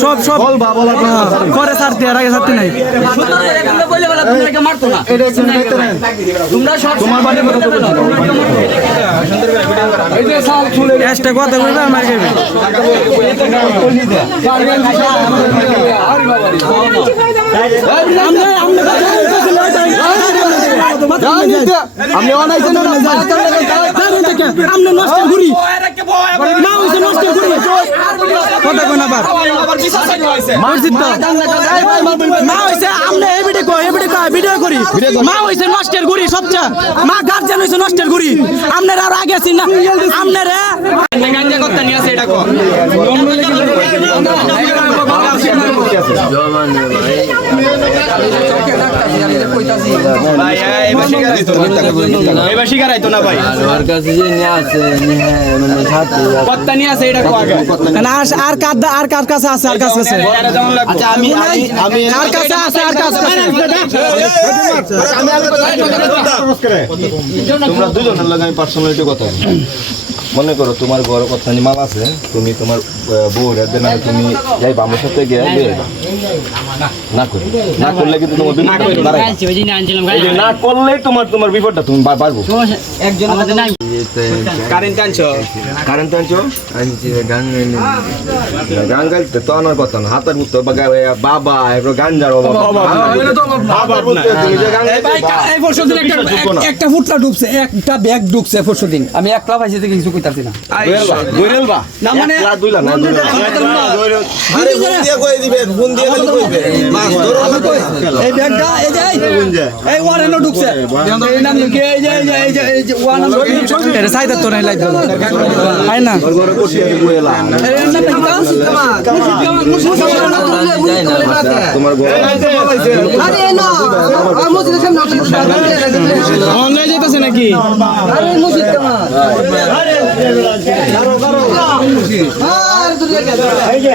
সব সব করে ছাড়তে আর আগে ছাড়তে নাই একটা কথা বলবে আমার খাইবে নষ্টের গুড়ি সবচেয়ে মা গার্জেন হয়েছে নষ্টের গুড়ি আপনার আর আগে আছি না আপনার করতে নিয়ে আসে এটা আর কার কাছে আছে আর কাছে তোমরা দুজনের লাগে আমি পার্সোনালিটি কথা মনে করো তোমার বড় কথা মাল আছে তুমি তোমার বউ রাতে না তুমি যাইবা আমার সাথে গিয়ে না করলে কিন্তু তোমার না করলে তোমার বিপদটা তুমি পারবো কারেন্ট আনছো গান গাইতে তো আমার কথা না হাতের মুক্ত বাবা এবার গান যার একটা ফুটলা ডুবছে একটা ব্যাগ ডুবছে পরশুদিন আমি একলা ভাইছি থেকে কিছু কইতাছি না না মানে এই ব্যাগটা এই যে এই ওয়ারেনো ডুবছে এই নাম কি এই যে ওয়ান এটা সাইদা তো নাই লাইট আই না তোমার আরে না মসজিদের সামনে অনলাইন যাইতাছে নাকি আরে মসজিদ কামা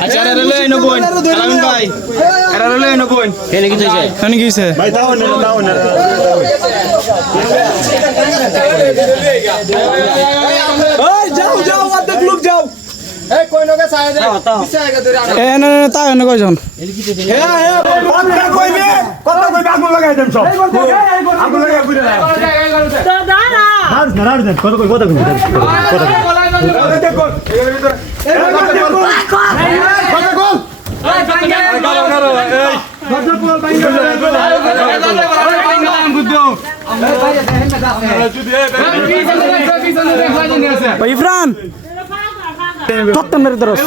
আচ্ছা রে লই নো বোন আলামিন ভাই এরা লই নো বোন কেনে কি হইছে কেনে কি হইছে ভাই দাও না ওই যাও অর্ধেক লোক যাও এই কই নগে ছায়া যায় পিছে আগে ধরে এ না তাও না কয়জন কথা কইবে আগুন লাগাই দেন সব আগুন লাগাই পুরো দাদা না দেন কথা কই দেখো ইফরান কত মেরে দরস